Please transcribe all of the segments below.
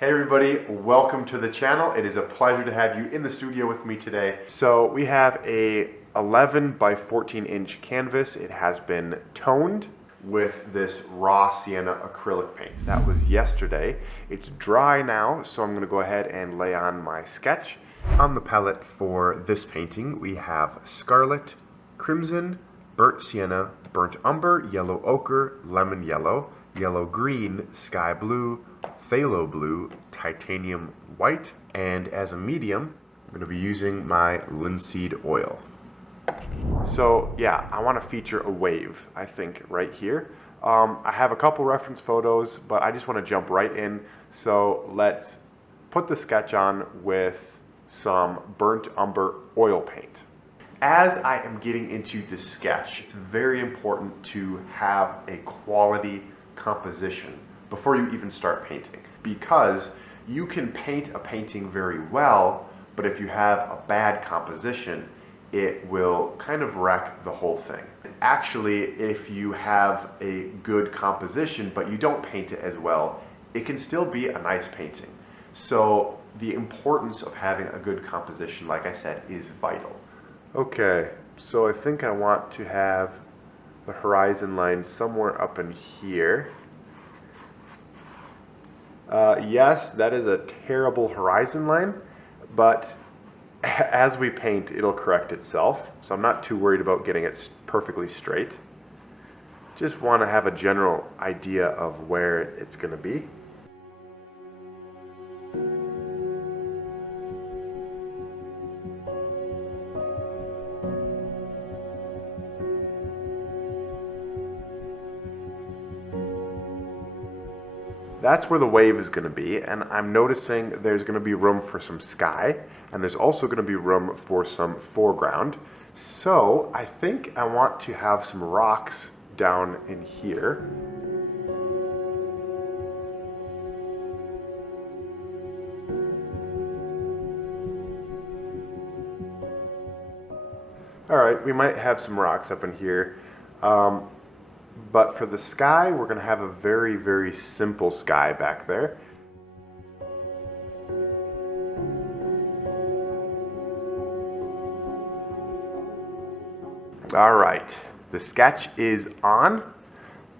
Hey everybody, welcome to the channel. It is a pleasure to have you in the studio with me today. So we have a 11 by 14 inch canvas. It has been toned with this raw sienna acrylic paint. That was yesterday. It's dry now, so I'm gonna go ahead and lay on my sketch. On the palette for this painting, we have scarlet, crimson, burnt sienna, burnt umber, yellow ochre, lemon yellow, yellow green, sky blue, phthalo blue, titanium white, and as a medium, I'm going to be using my linseed oil. So yeah, I want to feature a wave, I think, right here. I have a couple reference photos, but I just want to jump right in. So let's put the sketch on with some burnt umber oil paint. As I am getting into this sketch, it's very important to have a quality composition before you even start painting, because you can paint a painting very well, but if you have a bad composition, it will kind of wreck the whole thing. Actually, if you have a good composition, but you don't paint it as well, it can still be a nice painting. So the importance of having a good composition, like I said, is vital. Okay, so I think I want to have the horizon line somewhere up in here. Yes, that is a terrible horizon line, but as we paint, it'll correct itself. So I'm not too worried about getting it perfectly straight. Just want to have a general idea of where it's going to be. That's where the wave is going to be, and I'm noticing there's going to be room for some sky, and there's also going to be room for some foreground. So I think I want to have some rocks down in here. All right, we might have some rocks up in here. But for the sky, we're going to have a very, very simple sky back there. All right, the sketch is on,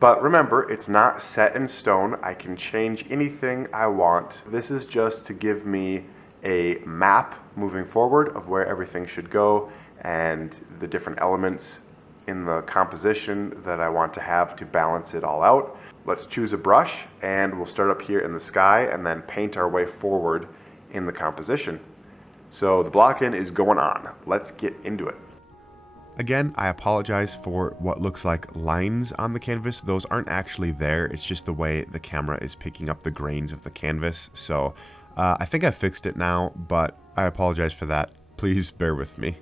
but remember, it's not set in stone. I can change anything I want. This is just to give me a map moving forward of where everything should go and the different elements in the composition that I want to have to balance it all out. Let's choose a brush, and we'll start up here in the sky and then paint our way forward in the composition. So the block-in is going on. Let's get into it. Again, I apologize for what looks like lines on the canvas. Those aren't actually there. It's just the way the camera is picking up the grains of the canvas. So I think I fixed it now, but I apologize for that. Please bear with me.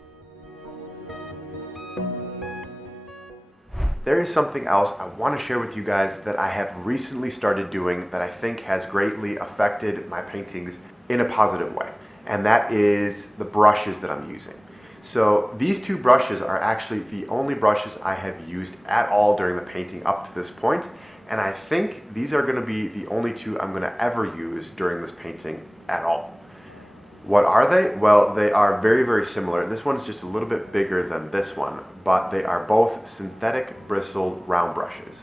There is something else I want to share with you guys that I have recently started doing that I think has greatly affected my paintings in a positive way, and that is the brushes that I'm using. So these two brushes are actually the only brushes I have used at all during the painting up to this point, and I think these are going to be the only two I'm going to ever use during this painting at all. What are they? Well, they are very, very similar. This one's just a little bit bigger than this one, but they are both synthetic bristled round brushes.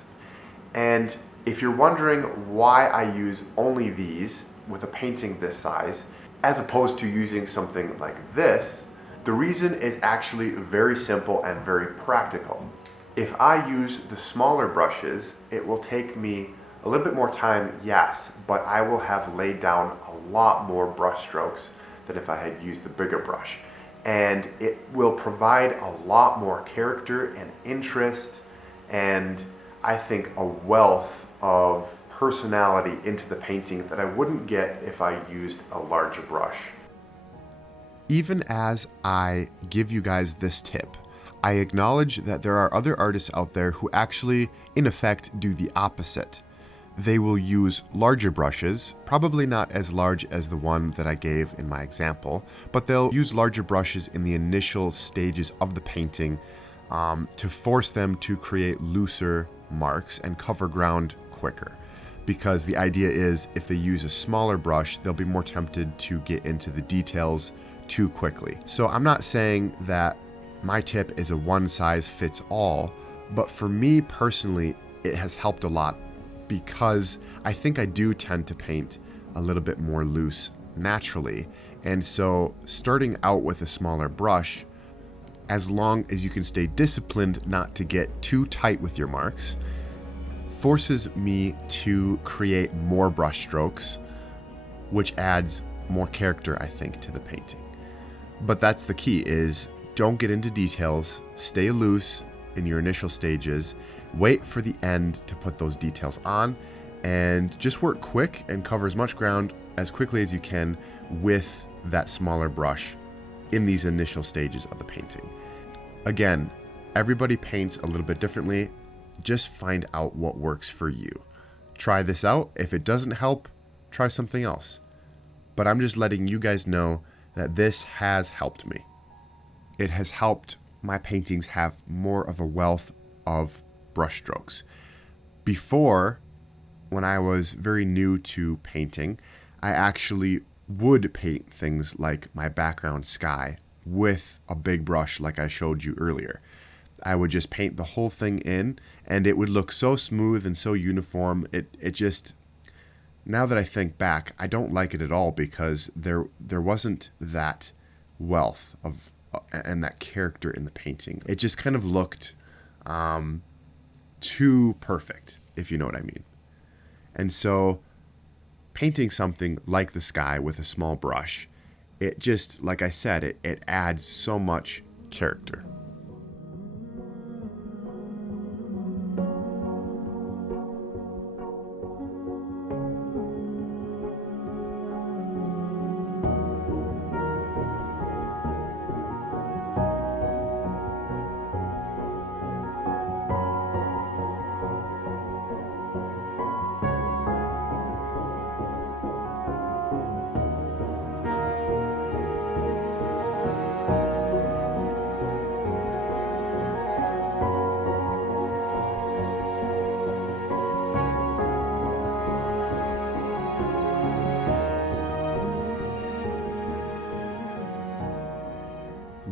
And if you're wondering why I use only these with a painting this size, as opposed to using something like this, the reason is actually very simple and very practical. If I use the smaller brushes, it will take me a little bit more time, yes, but I will have laid down a lot more brush strokes than if I had used the bigger brush. And it will provide a lot more character and interest, and I think a wealth of personality into the painting that I wouldn't get if I used a larger brush. Even as I give you guys this tip, I acknowledge that there are other artists out there who actually, in effect, do the opposite. They will use larger brushes, probably not as large as the one that I gave in my example, but they'll use larger brushes in the initial stages of the painting to force them to create looser marks and cover ground quicker. because the idea is if they use a smaller brush, they'll be more tempted to get into the details too quickly. So I'm not saying that my tip is a one size fits all, but for me personally, it has helped a lot because I think I do tend to paint a little bit more loose naturally. And so starting out with a smaller brush, as long as you can stay disciplined not to get too tight with your marks, forces me to create more brush strokes, which adds more character, I think, to the painting. But that's the key, is don't get into details, stay loose in your initial stages, wait for the end to put those details on, and just work quick and cover as much ground as quickly as you can with that smaller brush in these initial stages of the painting. Again, everybody paints a little bit differently. Just find out what works for you. Try this out. If it doesn't help, try something else. But I'm just letting you guys know that this has helped me. It has helped my paintings have more of a wealth of brush strokes. Before, when I was very new to painting, I actually would paint things like my background sky with a big brush like I showed you earlier. I would just paint the whole thing in and it would look so smooth and so uniform. It just, now that I think back, I don't like it at all because there wasn't that wealth of and that character in the painting. It just kind of looked too perfect, if you know what I mean. And so painting something like the sky with a small brush, it just, like I said, it adds so much character.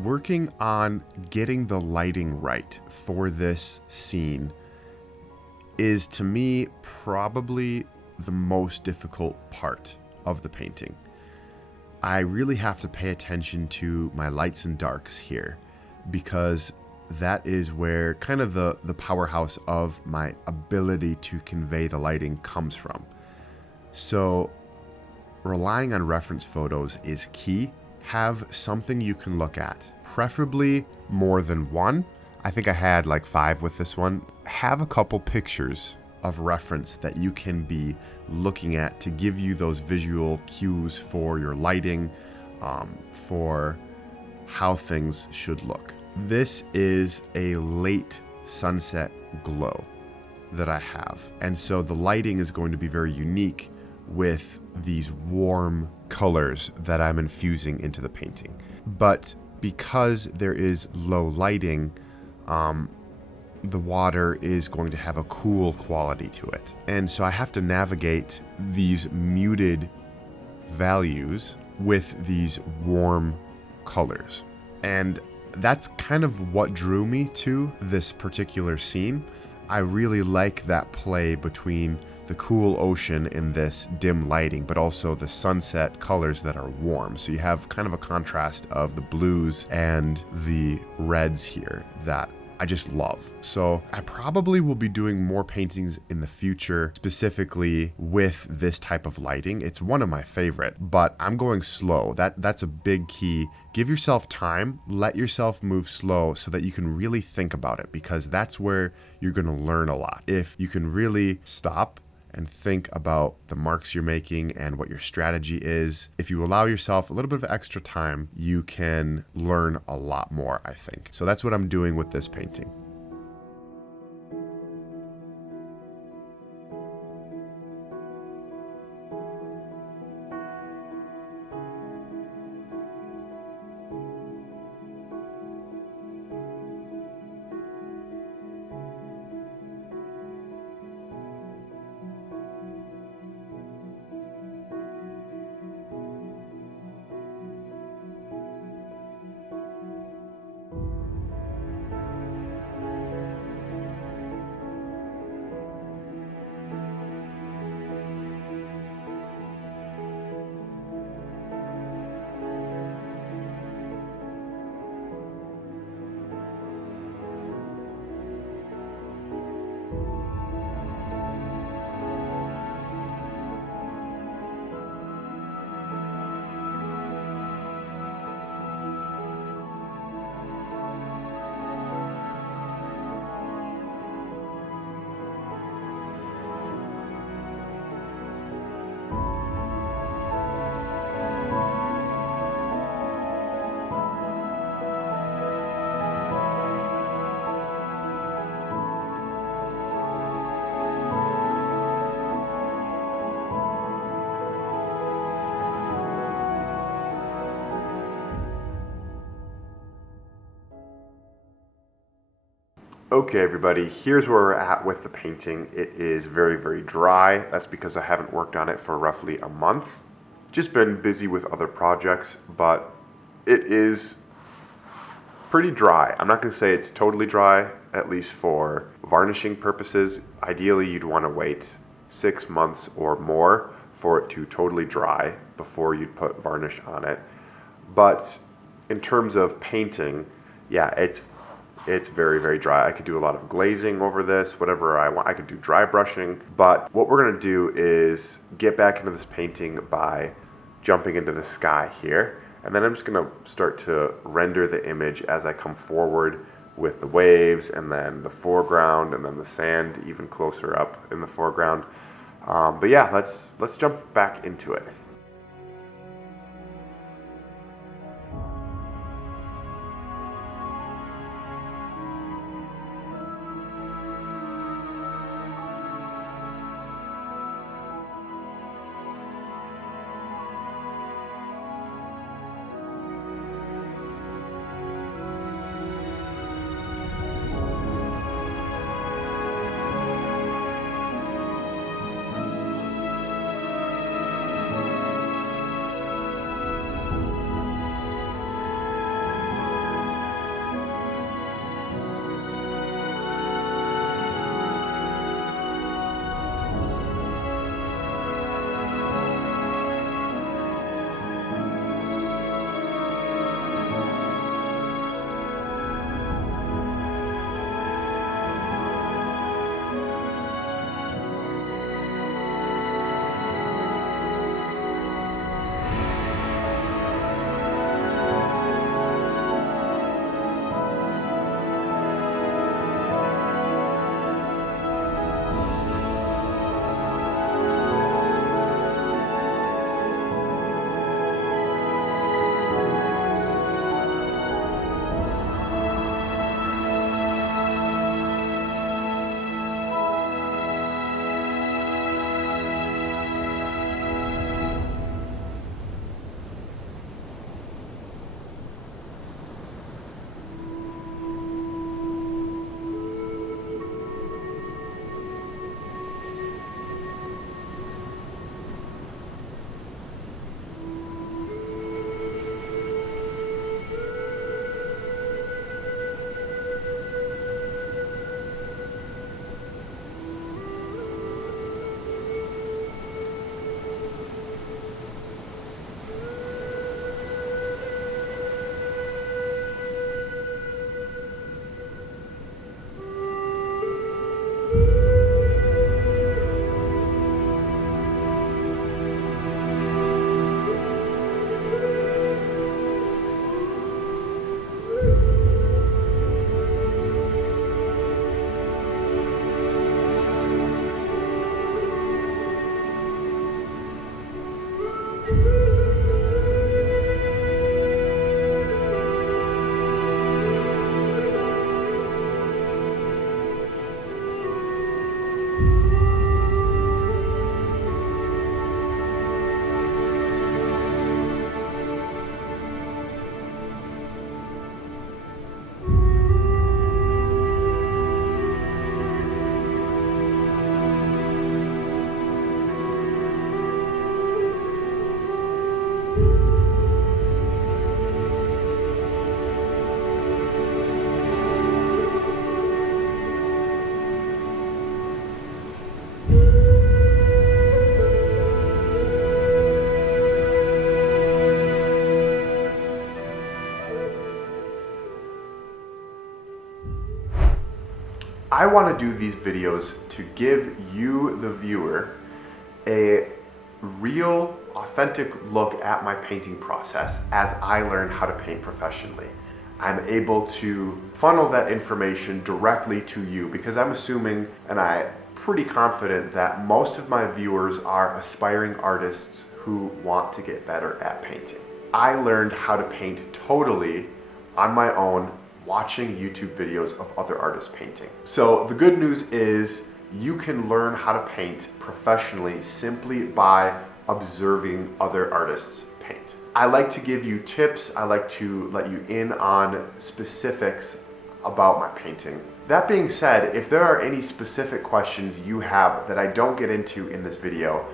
Working on getting the lighting right for this scene is, to me, probably the most difficult part of the painting. I really have to pay attention to my lights and darks here because that is where kind of the powerhouse of my ability to convey the lighting comes from. So relying on reference photos is key. Have something you can look at, preferably more than one. I think I had like 5 with this one. Have a couple pictures of reference that you can be looking at to give you those visual cues for your lighting, for how things should look. This is a late sunset glow that I have. And so the lighting is going to be very unique with these warm colors that I'm infusing into the painting. But because there is low lighting, the water is going to have a cool quality to it. And so I have to navigate these muted values with these warm colors. And that's kind of what drew me to this particular scene. I really like that play between the cool ocean in this dim lighting, but also the sunset colors that are warm. So you have kind of a contrast of the blues and the reds here that I just love. So I probably will be doing more paintings in the future, specifically with this type of lighting. It's one of my favorite, but I'm going slow. That's a big key. Give yourself time, let yourself move slow so that you can really think about it, because that's where you're going to learn a lot. If you can really stop and think about the marks you're making and what your strategy is, if you allow yourself a little bit of extra time, you can learn a lot more, I think. So that's what I'm doing with this painting. Okay, everybody, here's where we're at with the painting. It is very, very dry. That's because I haven't worked on it for roughly a month. Just been busy with other projects, but it is pretty dry. I'm not going to say it's totally dry, at least for varnishing purposes. Ideally, you'd want to wait 6 months or more for it to totally dry before you'd put varnish on it. But in terms of painting, yeah, it's very, very dry. I could do a lot of glazing over this, whatever I want. I could do dry brushing, but what we're gonna do is get back into this painting by jumping into the sky here. And then I'm just gonna start to render the image as I come forward with the waves and then the foreground and then the sand even closer up in the foreground. But yeah, let's jump back into it. I want to do these videos to give you, the viewer, a real, authentic look at my painting process as I learn how to paint professionally. I'm able to funnel that information directly to you because I'm assuming, and I'm pretty confident, that most of my viewers are aspiring artists who want to get better at painting. I learned how to paint totally on my own, watching YouTube videos of other artists painting. So the good news is you can learn how to paint professionally simply by observing other artists paint. I like to give you tips. I like to let you in on specifics about my painting. That being said, if there are any specific questions you have that I don't get into in this video,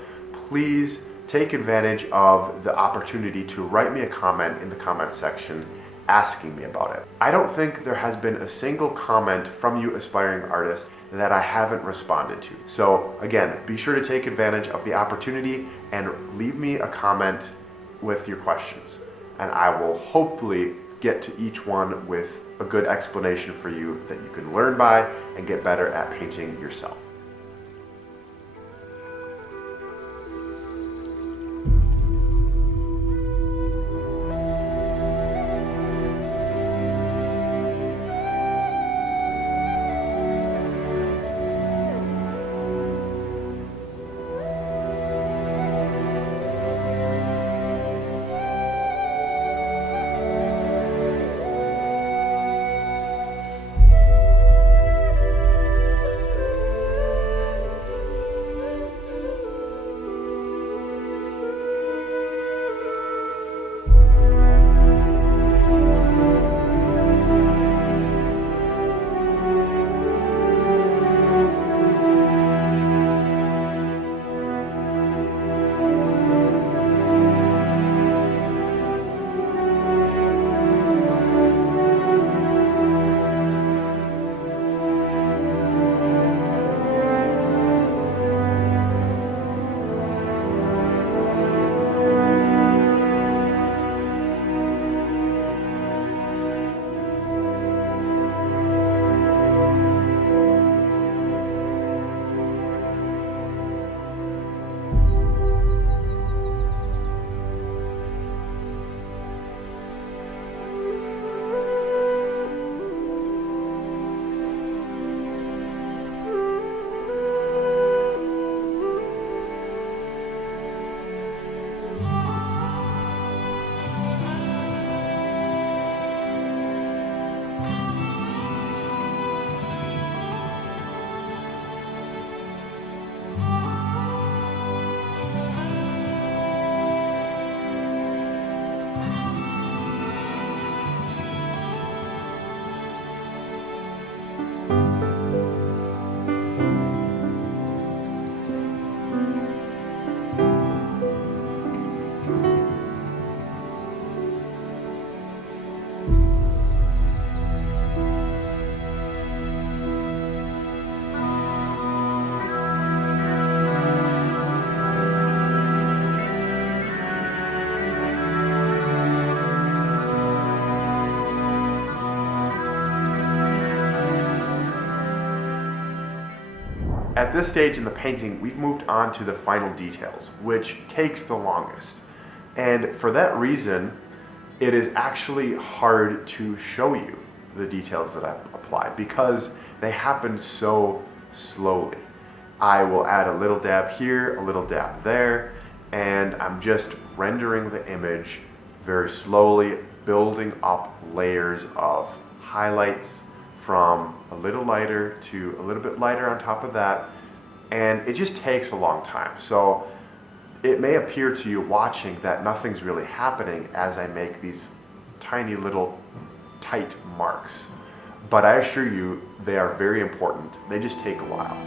please take advantage of the opportunity to write me a comment in the comment section asking me about it. I don't think there has been a single comment from you aspiring artists that I haven't responded to. So again, be sure to take advantage of the opportunity and leave me a comment with your questions. And I will hopefully get to each one with a good explanation for you that you can learn by and get better at painting yourself. At this stage in the painting, we've moved on to the final details, which takes the longest. And for that reason, it is actually hard to show you the details that I've applied because they happen so slowly. I will add a little dab here, a little dab there, and I'm just rendering the image very slowly, building up layers of highlights from a little lighter to a little bit lighter on top of that, and it just takes a long time. So it may appear to you watching that nothing's really happening as I make these tiny little tight marks, but I assure you they are very important. They just take a while.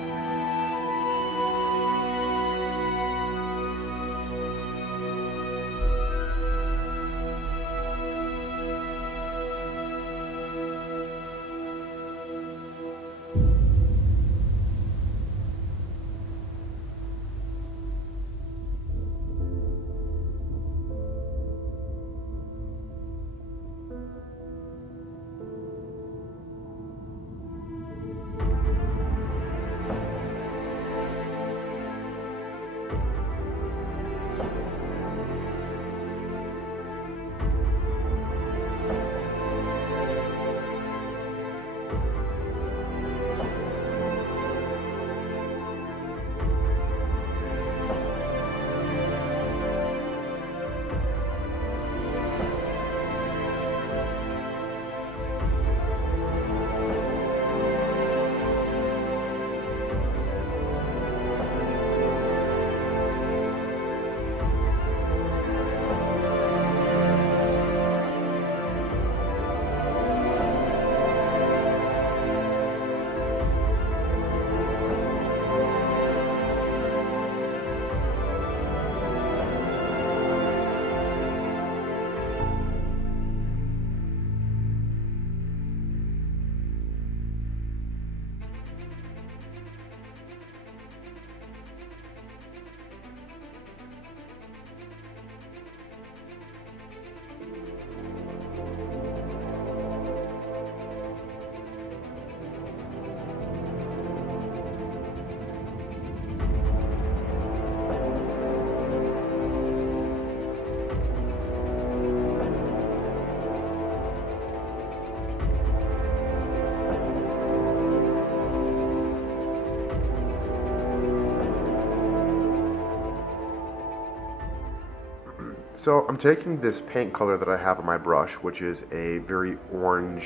So I'm taking this paint color that I have on my brush, which is a very orange,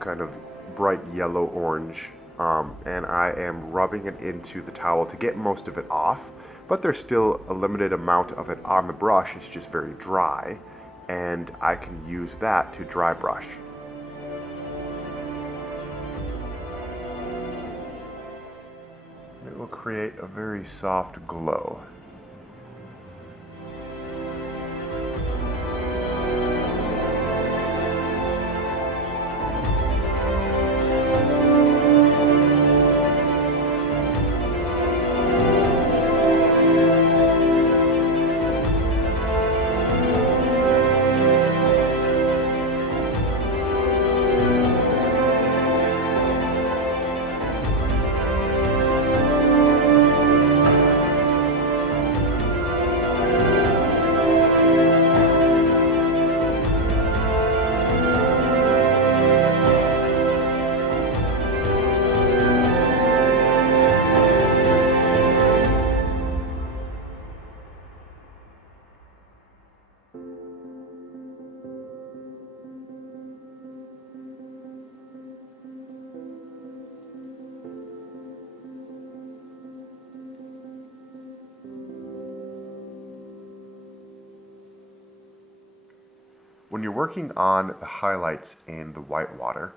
kind of bright yellow orange, and I am rubbing it into the towel to get most of it off, but there's still a limited amount of it on the brush. It's just very dry, and I can use that to dry brush. It will create a very soft glow. When you're working on the highlights in the white water,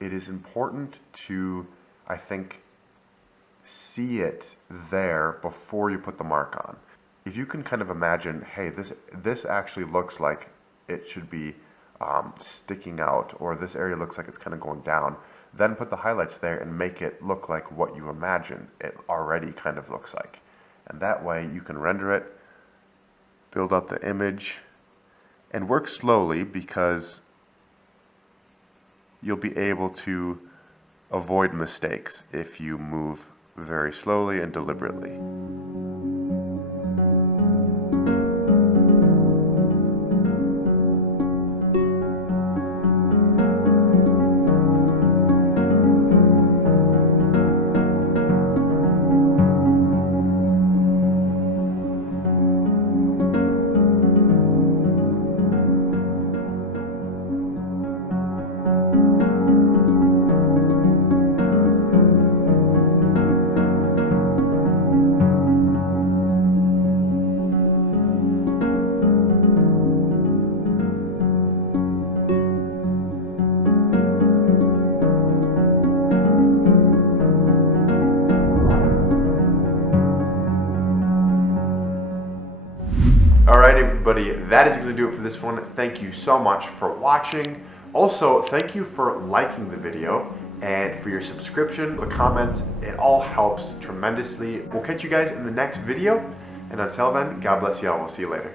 it is important to, I think, see it there before you put the mark on. If you can kind of imagine, hey, this actually looks like it should be sticking out, or this area looks like it's kind of going down, then put the highlights there and make it look like what you imagine it already kind of looks like. And that way you can render it, build up the image, and work slowly, because you'll be able to avoid mistakes if you move very slowly and deliberately. Alright everybody, that is going to do it for this one. Thank you so much for watching. Also, thank you for liking the video and for your subscription, the comments. It all helps tremendously. We'll catch you guys in the next video, and until then, God bless you all. We'll see you later.